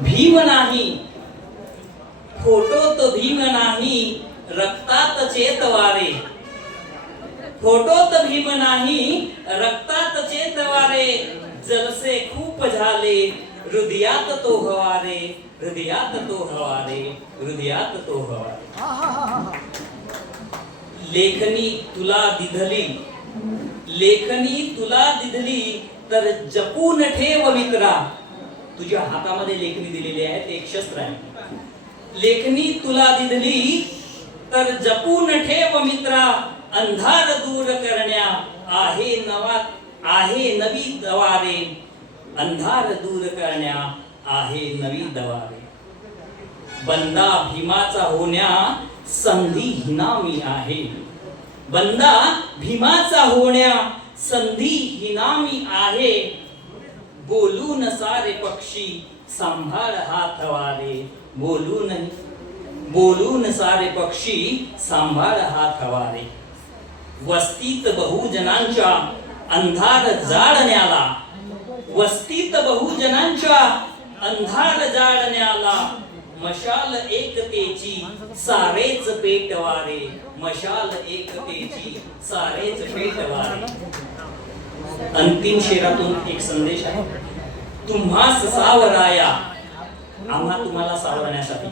भीम नाही फोटोत भीम नाही रक्तात चेतवारे, फोटोत भीम नाही रक्तात चेतवारे, जलसे खूप झाले हृदयात तो हवारे, हृदयात तो हवारे, हृदयात तो हवारे. लेखनी तुला दिधली, लेखनी तुला दिधली तर जपून ठेव मित्रा. तुझ्या हातामध्ये लेखनी दिलेली आहे, ते एक शस्त्र आहे. लेखनी तुला दिधली तर जपून ठेव मित्रा, अंधार दूर करण्या आहे नवा आहे नवी दवारे, अंधार दूर करण्या आहे नवी दवारे. बंदा भीमाचा होण्या संधी हिनामी आहे, बंदा भीमाचा होण्या संधी हिनामी आहे. बोलून सारे पक्षी सांभाळ हात वारे, बोलून सारे पक्षी सांभाळ हात वारे. वस्तीत बहुजनांच्या अंधार जाळण्याला, वस्तीत बहुजनांच्या अंधार जाळण्याला, मशाल एकतेची सारेच पेटवारे, मशाल एकतेची सारेच पेटवारे. अंतिम शेरातून एक संदेश आहे. तुम्हास सावराया, आम्हा तुम्हाला सावरण्यासाठी,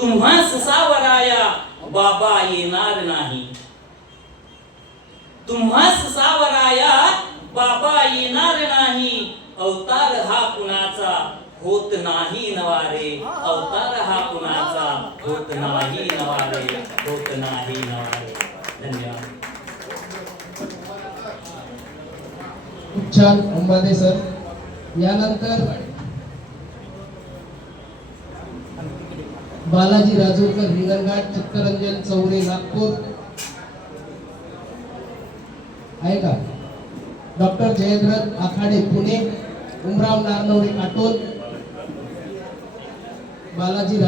तुम्हास सावराया बाबा येणार नाही, तुम्हास सावराया बाबा येणार नाही. अवतार हा कुणाचा होत नाही नवारे, अवतार हा कुणाचा होत नाही नवारे, होत नाही नवारे. धन्यवाद. खूप छान अंबादे सर. यानंतर बालाजी राजूरकर हिंगणघाट, चित्तरंजन चौरे नागपूर आहे का? डॉक्टर जयद्रथ आखाडे पुणे, उमराव नारनवरे काटोल, बालाजी